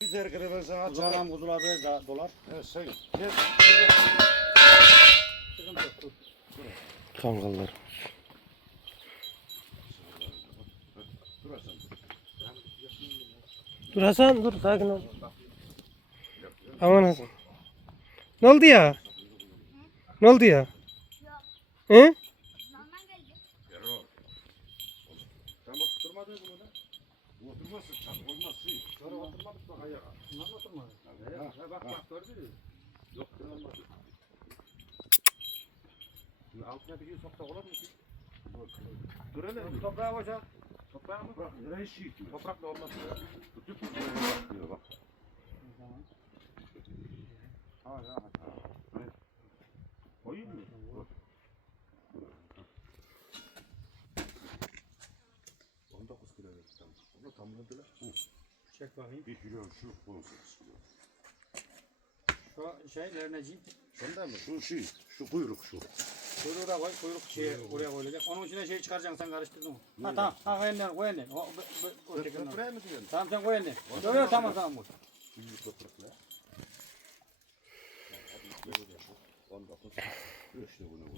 Bir terkere ben sana. Kuzularım kuzular biraz daha dolar. Evet sen gel. Sıkıntı yok. dur. Kangallar. Dur Hasan. Dur Hasan dur sakin ol. Aman Hasan. Ne oldu ya? Ne oldu ya? He? Bak oturmadın bunu da. Bu oturmazsa çak olmaz. suyu. Sonra oturmadık bak ayağa. Bunlar mı oturmadı? Ha, Ha, bak bak gördün mü? Yok kırılmadı. Şimdi altına bir sokta olur mu ki? Hele. Toprağa koyacak. Toprağa mı? Bak nereye şiit. Toprakla olmaz. Tutup bak. Tamam. Ha ya. ha. Evet. Koyayım mı? Dur. On dokuz kilo ver. Tamam. Bunu tamamladılar. Bu. Çek bakayım. Bir kilo şu. On sekiz kilo. Şu şey lerneciğim. Sende mi? Şu şey. Şu kuyruk şu. Kuyruğu da koy. Kuyruk şeye oraya koyulacak. Onun içine şey çıkaracaksın sen karıştırdın mı? Ha tamam. Ha koy elinden koy elinden. O, o tekinden. Köprüye mi diyorsun? Tamam sen koy elinden. Yok yok tamam tamam koy. Şimdi toprakla. On dokuz. Üçte bunu koy.